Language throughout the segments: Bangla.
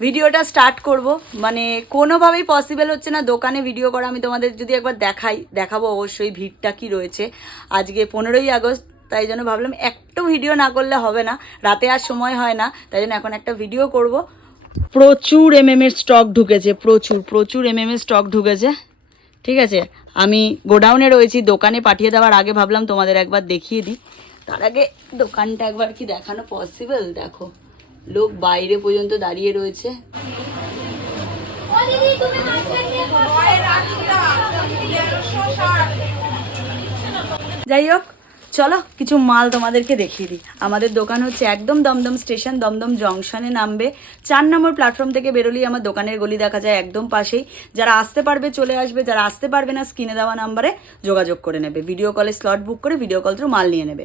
ভিডিওটা স্টার্ট করব। মানে কোনোভাবেই পসিবল হচ্ছে না দোকানে ভিডিও করা। আমি তোমাদের যদি একবার দেখাই, দেখাবো অবশ্যই ভিড়টা কি রয়েছে। আজকে পনেরোই আগস্ট, তাই জন্য ভাবলাম একটু ভিডিও না করলে হবে না। রাতে আর সময় হয় না, তাই জন্য এখন একটা ভিডিও করব। প্রচুর এমএম এর স্টক ঢুকেছে, প্রচুর প্রচুর এমএম এর স্টক ঢুকেছে। ঠিক আছে? আমি গোডাউনে রয়েছি, দোকানে পাঠিয়ে দেওয়ার আগে ভাবলাম তোমাদের একবার দেখিয়ে দিই। তার আগে দোকানটা একবার কি দেখানো পসিবল দেখো। লোক বাইরে পর্যন্ত দাঁড়িয়ে রয়েছে। যাই হোক চলো, কিছু মাল তোমাদেরকে দেখিয়ে দিই। আমাদের দোকান হচ্ছে একদম দমদম স্টেশন, দমদম জংশনে নামবে। চার নম্বর প্ল্যাটফর্ম থেকে বেরোলেই আমার দোকানের গলি দেখা যায় একদম পাশেই। যারা আসতে পারবে, চলে আসবে, যারা আসতে পারবে না স্ক্রিনে দেওয়া নাম্বারে যোগাযোগ করে নেবে। ভিডিও কলে স্লট বুক করে ভিডিও কল থ্রু মাল নিয়ে নেবে।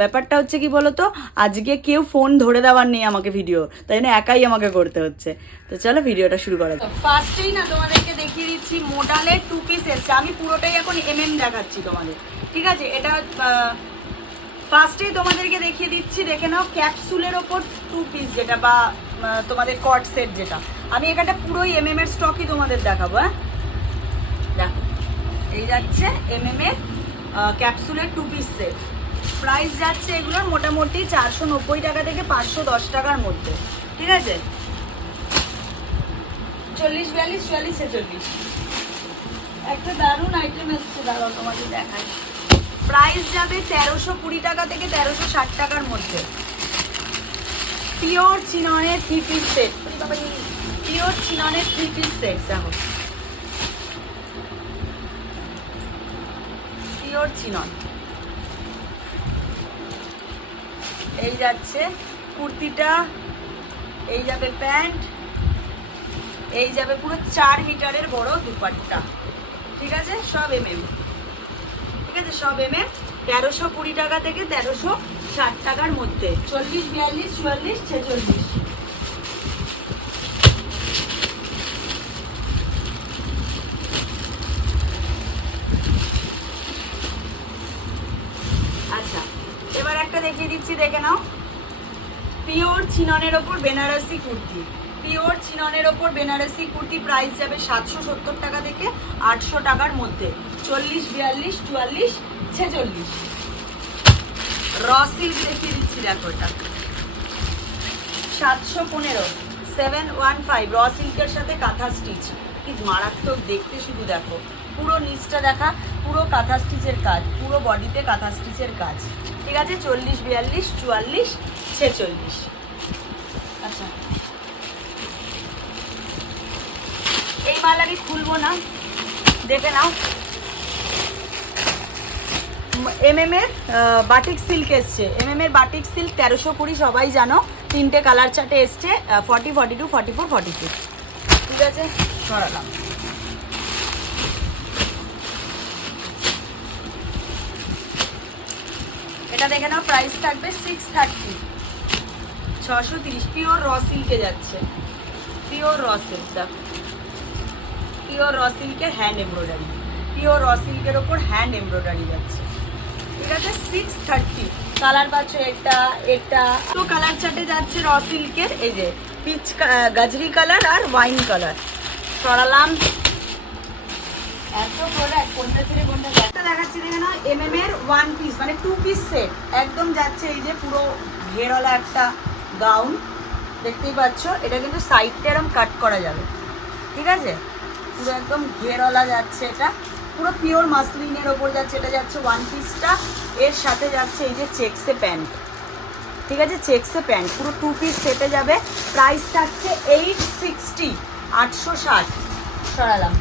ব্যাপারটা হচ্ছে কি বলতো, আজকে কেউ ফোন ধরে দেওয়ার নেই আমাকে ভিডিও তাই জন্য একাই আমাকে করতে হচ্ছে। তো চলো ভিডিওটা শুরু করা যাক। ফার্স্টেই না তোমাদেরকে দেখিয়ে দিচ্ছি মোডালের টু পিস এসছে আমি পুরোটাই এখন এমএম দেখাচ্ছি তোমাদের। ঠিক আছে, এটা ফার্স্টেই তোমাদেরকে দেখিয়ে দিচ্ছি, দেখে নাও ক্যাপসুলের ওপর টু পিস যেটা বা তোমাদের কট সেট যেটা। আমি এখানটা পুরোই এমএম এর স্টকই তোমাদের দেখাবো হ্যাঁ? দেখো, এই যাচ্ছে এম এম এর ক্যাপসুলের টু পিস সেট প্রাইস যাচ্ছে এগুলোর মোটামুটি চারশো নব্বই টাকা থেকে পাঁচশো দশ টাকার মধ্যে, ঠিক আছে? চল্লিশ, বিয়াল্লিশ, চুয়াল্লিশ, ছেচল্লিশ। একটা দারুণ আইটেম এসছে, দাঁড়াও তোমাকে দেখাই। প্রাইস যাবে তেরোশো কুড়ি টাকা থেকে তেরোশো ষাট টাকার মধ্যে। পিওর চিননের থ্রি পিস সেট পিওর চিননের থ্রি পিস সেট দেখো। পিওর চিনন এই যাচ্ছে কুর্তিটা, এই যাবে প্যান্ট, এই যাবে পুরো চার মিটারের বড় দুপাট্টা। ঠিক আছে? সব এমএম ঠিক সব এমএম তেরোশো কুড়ি টাকা থেকে তেরোশো ষাট টাকার মধ্যে। চল্লিশ, বিয়াল্লিশ, চুয়াল্লিশ, ছেচল্লিশ। আচ্ছা এবার একটা দেখিয়ে দিচ্ছি, দেখে নাও। পিওর চিননের ওপর বেনারসি কুর্তি। পিওর চিননের ওপর বেনারসি কুর্তি প্রাইস যাবে সাতশো সত্তর টাকা থেকে আটশো টাকার মধ্যে। চল্লিশ, বিয়াল্লিশ, চুয়াল্লিশ, ছেচল্লিশ। র সিল্ক দেখিয়ে দিচ্ছি দেখো এটা। সাতশো পনেরো সেভেন ওয়ান ফাইভ র সিল্কের সাথে কাঁথা স্টিচ কি মারাত্মক দেখতে শুধু দেখো। পুরো নিচটা দেখা, পুরো কাঁথা স্টিচের কাজ, পুরো বডিতে কাঁথা স্টিচের কাজ। ঠিক আছে? চল্লিশ, বিয়াল্লিশ, চুয়াল্লিশ, ছেচল্লিশ। আচ্ছা। এই মাল আমি খুলবো না। দেখে নাও। এমএম এর বাটিক সিল্ক এসছে। এমএম এর বাটিক সিল্ক তেরোশো কুড়ি, সবাই জানো, তিনটে কালার চার্টে এসছে forty forty two forty four forty six ঠিক আছে? সরালাম। এটা দেখে নাও প্রাইস থাকবে সিক্স থার্টি ছশো তিরিশ পিওর র সিল্কে যাচ্ছে। পিওর র সিল্ক পিওর র সিল্কের হ্যান্ড এমব্রয়ডারি পিওর র সিল্কের ওপর হ্যান্ড এমব্রয়ডারি যাচ্ছে। ঠিক আছে কালার পাচ্ছ যাচ্ছে র সিল্কের এই যে পিচ গাজরি কালার আর ওয়াইন কালার সরালাম। এত প্রোডাক্ট দেখাচ্ছি দেখে না এর ওয়ান পিস মানে টু পিস সেট একদম যাচ্ছে এই যে পুরো ঘেরওয়ালা একটা গাউন দেখতেই পাচ্ছ, এটা কিন্তু সাইডটা এরকম কাট করা যাবে। ঠিক আছে? পুরো একদম ঘেরওয়ালা যাচ্ছে এটা। পুরো পিওর মাসলিনের ওপর যাচ্ছে এটা যাচ্ছে ওয়ান পিসটা এর সাথে যাচ্ছে এই যে চেক্সে প্যান্ট ঠিক আছে? চেক্সে প্যান্ট পুরো টু পিস সেটে যাবে। প্রাইস থাকছে এইট সিক্সটি আটশো ষাট। সরালাম।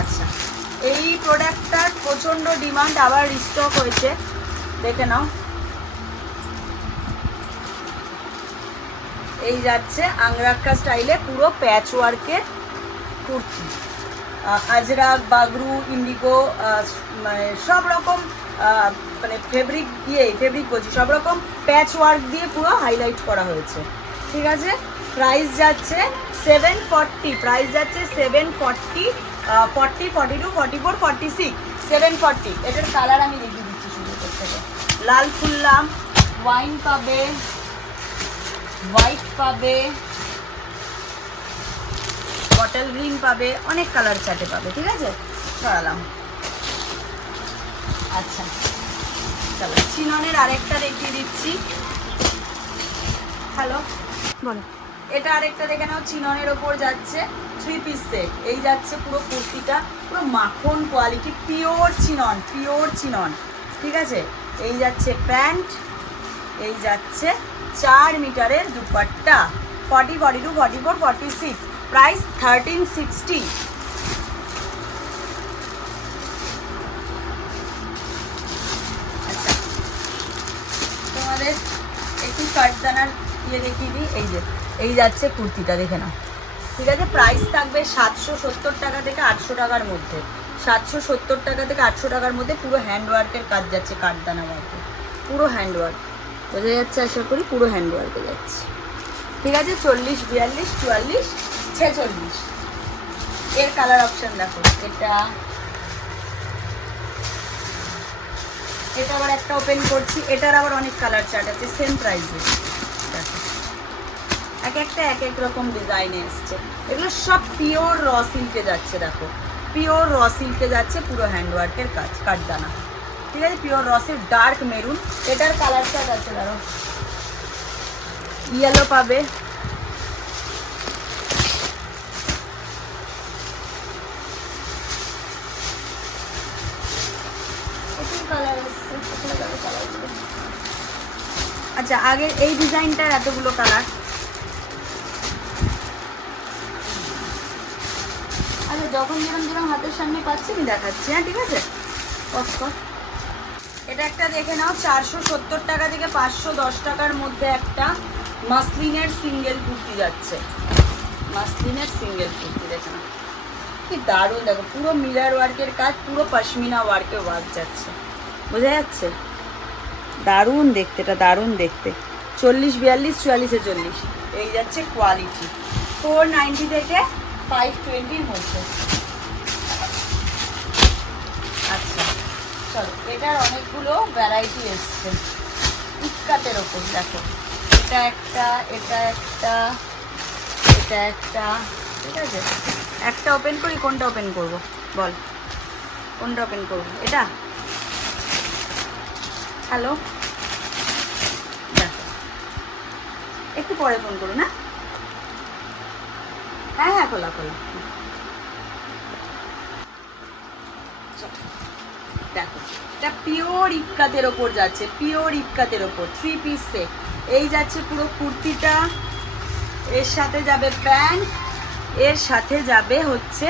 আচ্ছা। এই প্রোডাক্টটার প্রচণ্ড ডিমান্ড আবার রিস্টক হয়েছে। দেখে নাও। এই যাচ্ছে আংরাক্কা স্টাইলে পুরো প্যাচ ওয়ার্কের কুর্তি আহ, আজরাক বাগরু ইন্ডিগো মানে সব রকম মানে ফেব্রিক দিয়ে ফেব্রিক বলছি সব রকম প্যাচ ওয়ার্ক দিয়ে পুরো হাইলাইট করা হয়েছে। ঠিক আছে? প্রাইস যাচ্ছে সেভেন ফর্টি প্রাইস যাচ্ছে seven forty forty forty two forty four forty six seven forty এটার কালার আমি দেখিয়ে দিচ্ছি শুরু থেকে। লাল খুললাম ওয়াইন পাবে হোয়াইট পাবে বটল গ্রিন পাবে অনেক কালার চাটে পাবে ঠিক আছে? সরালাম। আচ্ছা। চলো চিননের আরেকটা দেখিয়ে দিচ্ছি। হ্যালো বলো। এটা আরেকটা দেখে নাও চিননের ওপর যাচ্ছে থ্রি পিস সেট এই যাচ্ছে পুরো কুর্তিটা পুরো মাখন quality pure chinon pure chinon ঠিক আছে? এই যাচ্ছে প্যান্ট এই যাচ্ছে চার মিটারের dupatta forty forty two forty four forty six price thirteen sixty আচ্ছা তোমাদের একটু কাঠদানার ইয়ে দেখিয়ে দিই। এই যে, এই যাচ্ছে কুর্তিটা, দেখে নাও। ঠিক আছে, প্রাইস থাকবে সাতশো সত্তর টাকা থেকে আটশো টাকার মধ্যে। সাতশো সত্তর টাকা থেকে আটশো টাকার মধ্যে পুরো হ্যান্ডওয়ার্কের কাজ যাচ্ছে কাঠদানা ওয়ার্কে পুরো হ্যান্ডওয়ার্ক বোঝা যাচ্ছে আশা করি পুরো হ্যান্ডওয়ার্কে যাচ্ছে। ঠিক আছে, চল্লিশ, বিয়াল্লিশ, চুয়াল্লিশ ছেচল্লিশ। এর কালার অপশন দেখো, এটা। এটা আবার একটা ওপেন করছি, এটার আবার অনেক কালার চার্ট আছে সেম প্রাইসে এক একটা, এক এক রকম ডিজাইনে এসছে। এগুলো সব পিওর র সিল্কে যাচ্ছে, দেখো। পিওর র সিল্কে যাচ্ছে, পুরো হ্যান্ডওয়ার্কের কাজ কাঠদানা ঠিক আছে? Pure raw silk dark maroon এটার কালার চার্ট আছে ধরো ইয়েলো পাবে। আচ্ছা আগের এই ডিজাইনটার এতগুলো কালার আচ্ছা যখন যেরকম যেরকম হাতের সামনে পাচ্ছি, আমি দেখাচ্ছি হ্যাঁ ঠিক আছে? এটা একটা দেখে নাও, চারশো সত্তর টাকা থেকে পাঁচশো দশ টাকার মধ্যে একটা মাসলিনের সিঙ্গেল কুর্তি যাচ্ছে। মাসলিনের সিঙ্গেল কুর্তি, দেখে নাও। কি দারুণ, দেখো, পুরো মিরার ওয়ার্কের কাজ, পুরো পশমিনা ওয়ার্কের ওয়ার্ক যাচ্ছে। বোঝা যাচ্ছে? দারুণ দেখতে, এটা দারুণ দেখতে। চল্লিশ, বিয়াল্লিশ, চুয়াল্লিশে চল্লিশ। এই যাচ্ছে কোয়ালিটি ফোর নাইনটি থেকে ফাইভ টোয়েন্টির মধ্যে। আচ্ছা চলো, এটার অনেকগুলো ভ্যারাইটি এসছে। ইটকাতের ওপর, দেখো। এটা একটা এটা একটা এটা একটা, ঠিক আছে? একটা ওপেন করি, কোনটা ওপেন করব? বল। কোনটা ওপেন করব? এটা? হ্যালো। একটু পরে ফোন করুন হ্যাঁ হ্যাঁ হ্যাঁ খোলা খোলা। দেখো, এটা পিওর ইক্কাতের ওপর যাচ্ছে পিওর ইক্কাতের ওপর থ্রি পিস এই যাচ্ছে পুরো কুর্তিটা। এর সাথে যাবে প্যান্ট, এর সাথে যাবে হচ্ছে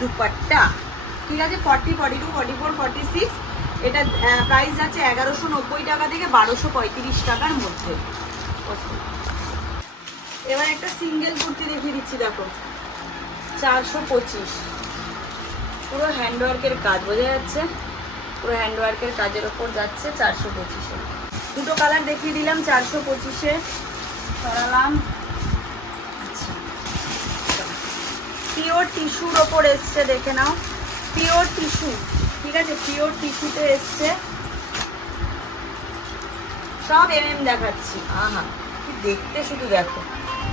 দুপাট্টা। ঠিক আছে? Forty forty two forty four forty six এটা প্রাইস যাচ্ছে এগারোশো নব্বই টাকা থেকে বারোশো পঁয়ত্রিশ টাকার মধ্যে। এবার একটা সিঙ্গেল কুর্তি দেখিয়ে দিচ্ছি, দেখো। চারশো পঁচিশ। পুরো হ্যান্ডওয়ার্কের কাজ, বোঝা যাচ্ছে? পুরো হ্যান্ডওয়ার্কের কাজের ওপর যাচ্ছে চারশো পঁচিশে দুটো কালার দেখিয়ে দিলাম, চারশো পঁচিশে সরালাম। আচ্ছা। পিওর টিস্যুর ওপর এসছে, দেখে নাও। পিওর টিস্যু ঠিক আছে পিওর টিস্যুতে এসছে। সব এম এম দেখাচ্ছি। আহা কি দেখতে শুধু দেখো।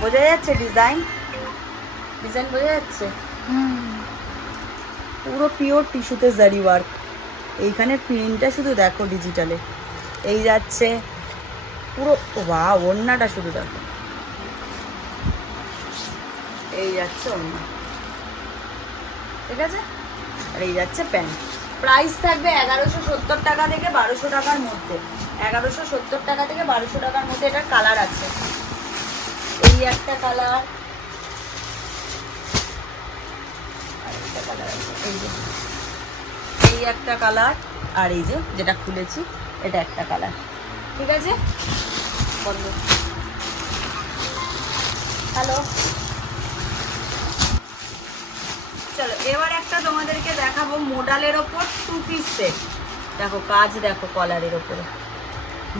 বোঝা যাচ্ছে ডিজাইন ডিজাইন বোঝা যাচ্ছে? পুরো পিওর টিস্যুতে জারি ওয়ার্ক এইখানে প্রিন্টটা শুধু দেখো ডিজিটালে এই যাচ্ছে পুরো বা ওড়নাটা শুধু দেখো। এই যাচ্ছে ওড়না। ঠিক আছে? আর এই যাচ্ছে প্যান্ট প্রাইস থাকবে এগারোশো সত্তর টাকা থেকে বারোশো টাকার মধ্যে। এগারোশো সত্তর টাকা থেকে বারোশো টাকার মধ্যে এটার কালার আছে। এই একটা কালার এই একটা কালার আর এই যে যেটা খুলেছি, এটা একটা কালার ঠিক আছে? বন্ধ। হ্যালো চলো, এবার একটা তোমাদেরকে দেখাবো মোডালের ওপর টু পিস সেট দেখো, কাজ দেখো কলারের ওপরে।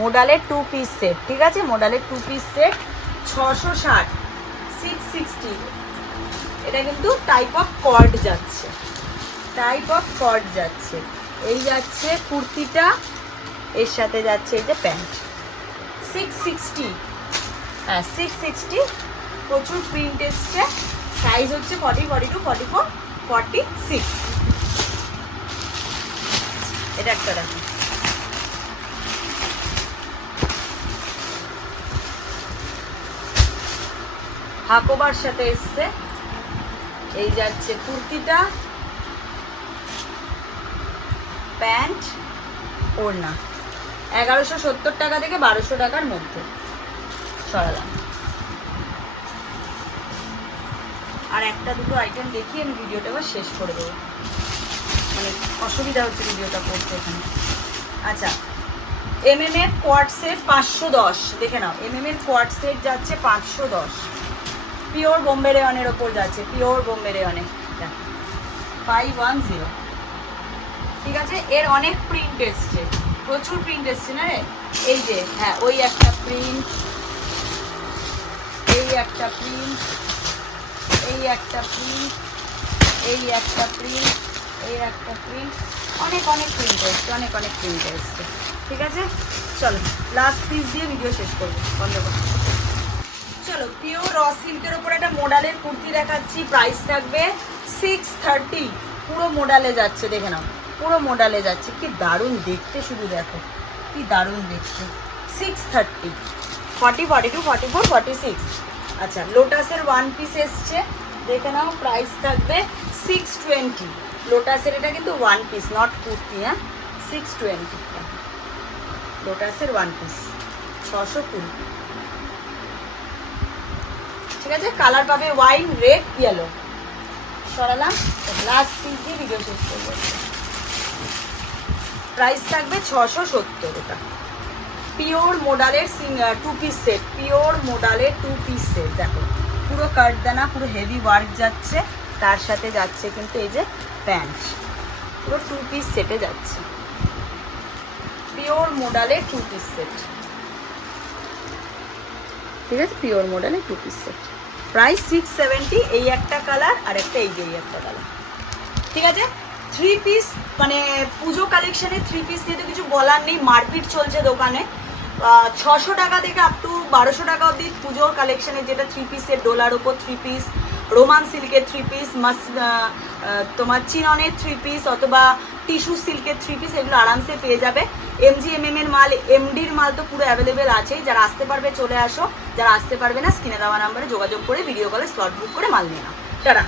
মোডালের টু পিস সেট ঠিক আছে? মোডালের টু পিস সেট ছশো ষাট সিক্স সিক্সটি এটা কিন্তু টাইপ অফ কর্ড যাচ্ছে। টাইপ অফ কর্ড যাচ্ছে। এই যাচ্ছে কুর্তিটা, এর সাথে যাচ্ছে এই যে প্যান্ট। সিক্স সিক্সটি হ্যাঁ সিক্স সিক্সটি প্রচুর প্রিন্ট এসছে। সাইজ হচ্ছে forty forty two forty four forty six এটা একটা দেখো। হাকোবার সাথে এসছে। এই যাচ্ছে কুর্তিটা। প্যান্ট, ওড়না। এগারোশো সত্তর টাকা থেকে বারোশো টাকার মধ্যে। সরালাম। আর একটা দুটো আইটেম দেখিয়ে আমি ভিডিওটা আবার শেষ করে দেবো। মানে অসুবিধা হচ্ছে ভিডিওটা করতে এখানে। আচ্ছা এম এম এর কোয়াড সেট পাঁচশো দশ, দেখে নাও। এম এম এর কোয়াড সেট যাচ্ছে পাঁচশো দশ। পিওর বোম্বে রেওয়ানের ওপর যাচ্ছে পিওর বোম্বে রেওয়ানে ফাইভ ওয়ান জিরো ঠিক আছে? এর অনেক প্রিন্ট এসছে। প্রচুর প্রিন্ট এসছে না রে? এই যে হ্যাঁ ওই একটা প্রিন্ট এই একটা প্রিন্ট এই একটা প্রিন্ট এই একটা প্রিন্ট এই একটা প্রিন্ট অনেক অনেক প্রিন্ট এসছে, অনেক অনেক প্রিন্ট এসছে। ঠিক আছে? চলো লাস্ট পিস দিয়ে ভিডিও শেষ করব। বন্ধ চলো পিওর র সিল্কের উপর একটা মোডালের কুর্তি দেখাচ্ছি। প্রাইস থাকবে সিক্স থার্টি পুরো মোডালে যাচ্ছে, দেখে নাও। পুরো মোডালে যাচ্ছে। কি দারুণ দেখতে শুধু দেখো। কি দারুণ দেখতে। Six thirty forty forty two forty four forty six আচ্ছা লোটাসের ওয়ান পিস এসছে। দেখে নাও প্রাইস থাকবে সিক্স টোয়েন্টি লোটাসের এটা কিন্তু ওয়ান পিস নট কুর্তি হ্যাঁ? সিক্স টোয়েন্টি লোটাসের ওয়ান পিস ছশো কুড়ি ঠিক আছে কালার পাবে ওয়াইন রেড ইয়েলো সরালাম লাস্ট পিস দিয়ে ভিডিও শেষ করব। প্রাইস থাকবে ছশো সত্তর ওটা পিওর মোডালের টু পিস সেট পিওর মোডালের টু পিস সেট দেখো। পুরো কাঠদানা, পুরো হেভি ওয়ার্ক যাচ্ছে, তার সাথে যাচ্ছে কিন্তু এই যে প্যান্ট পুরো টু পিস সেটে যাচ্ছে। পিওর মোডালের টু পিস সেট ঠিক আছে? পিওর মডেলের two piece set price six seventy এই একটা কালার আর একটা এই যে, এই একটা কালার ঠিক আছে? থ্রি পিস মানে পুজো কালেকশনে থ্রি পিস নিয়ে তো কিছু বলার নেই, মারপিট চলছে দোকানে। ছশো টাকা থেকে আপ টু বারোশো টাকা অবধি পুজোর কালেকশনে যেটা থ্রি পিসের ডোলার ওপর থ্রি পিস রোমান সিল্কের থ্রি পিস মাস তোমার চিননের থ্রি পিস অথবা টিস্যু সিল্কের থ্রি পিস এগুলো আরামসে পেয়ে যাবে। এমজি এমএম এর মাল এমডির মাল তো পুরো অ্যাভেলেবেল আছেই যারা আসতে পারবে চলে আসো, যারা আসতে পারবে না, স্ক্রিনে দেওয়া নাম্বারে যোগাযোগ করে ভিডিও কলে স্লট বুক করে মাল নিয়ে নাও। টাটা।